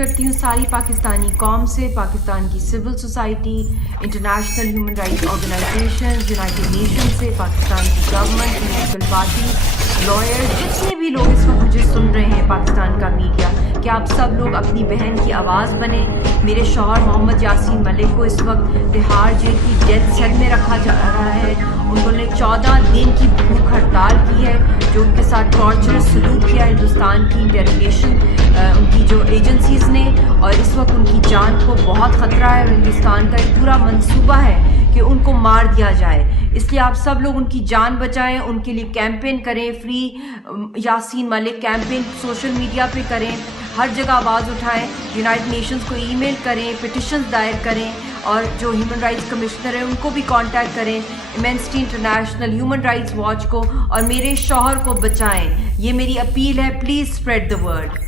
کرتی ہوں ساری پاکستانی قوم سے، پاکستان کی civil society, international human rights organisations, united nation سے، پاکستان کی گورنمنٹ، پولیٹیکل پارٹیز، لائرز، جتنے بھی لوگ اس وقت مجھے سن رہے ہیں، پاکستان کا میڈیا، کہ آپ سب لوگ اپنی بہن کی آواز بنیں. میرے شوہر محمد یاسین ملک کو اس وقت تہاڑ جیل کی ڈیتھ سیل میں رکھا جا رہا ہے. انہوں نے 14 دن کی بھوک ہڑتال کی ہے، جو ان کے ساتھ ٹارچر سلوک کیا ہندوستان کی انٹیروگیشن ان کی جو ایجنسیز نے، اور اس وقت ان کی جان کو بہت خطرہ ہے. ہندوستان کا ایک پورا منصوبہ ہے کہ ان کو مار دیا جائے. اس لیے آپ سب لوگ ان کی جان بچائیں، ان کے لیے کیمپین کریں، free Yasin Malik campaign social media پہ کریں، ہر جگہ آواز اٹھائیں، یونائٹڈ نیشنز کو ای میل کریں، پٹیشنز دائر کریں، اور جو ہیومن رائٹس کمشنر ہیں ان کو بھی کانٹیکٹ کریں، Amnesty international, human rights watch کو، اور میرے شوہر کو بچائیں. یہ میری اپیل ہے. Please spread the word.